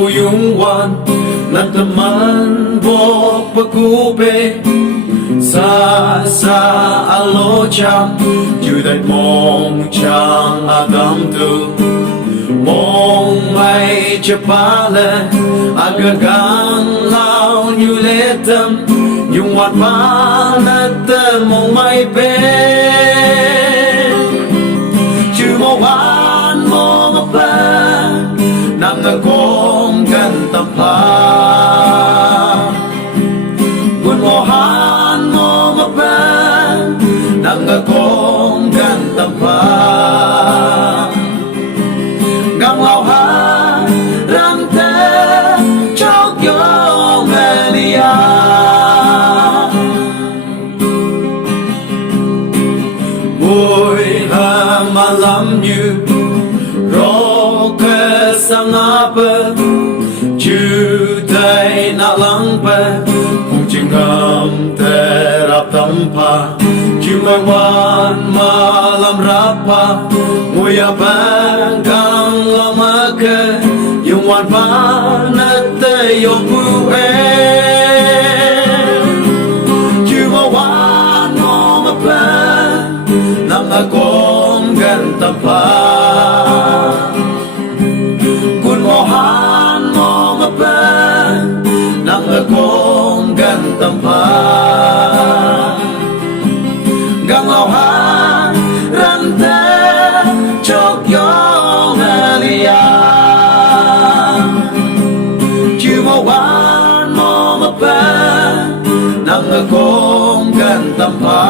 ku yung wan nataman bok pagkube sa alo cham juday mong chang adam tu mong may chapale agagang lao nyuletam yung wan panatam mong may pe chumawan mo mapa nang akong kantapa gunmohan mo mapa nang akong kantapa ganglaw ha rang te chok yong elia vui ha malam như sang apa jutai na langpa kung cingam terap tampa cuma wan malam rapa muya bangkang lama ke yung wan panate yung buwe cuma wan mapa nang akong gantapa gunmohan mo mapa nang akong gantapa ganglaw ha rante chok yong elia chumawan mo mapa nang akong gantapa